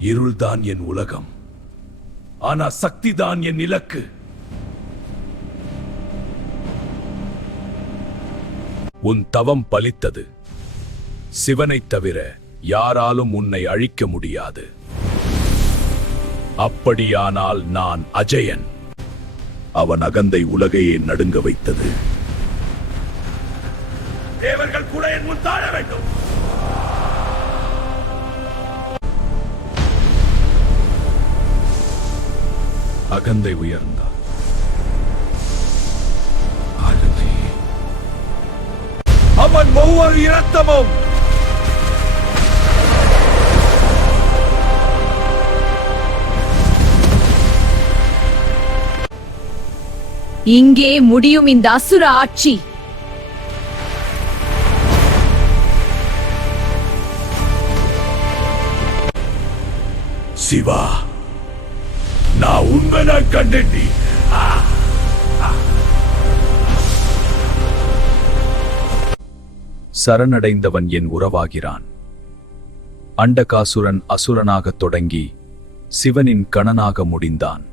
இருள்தான் என் உலகம், ஆனா சக்திதான் என் இலக்கு. உன் தவம் பலித்தது. சிவனைத் தவிர யாராலும் உன்னை அழிக்க முடியாது. அப்படியானால் நான் அஜயன். அவன் அகந்தை உலகையே நடுங்க வைத்தது. தேவர்கள் கூட என் முன் தாழ வேண்டும். அகந்தை உயர்ந்தார். அவன் ஒவ்வொரு இரத்தமும் இங்கே முடியும் இந்த அசுர ஆட்சி. சிவா, நான் உண்மை கண்டேன். சரணடைந்தவன் என் உறவாகிறான். அண்டகாசுரன் அசுரனாகத் தொடங்கி சிவனின் கணனாக முடிந்தான்.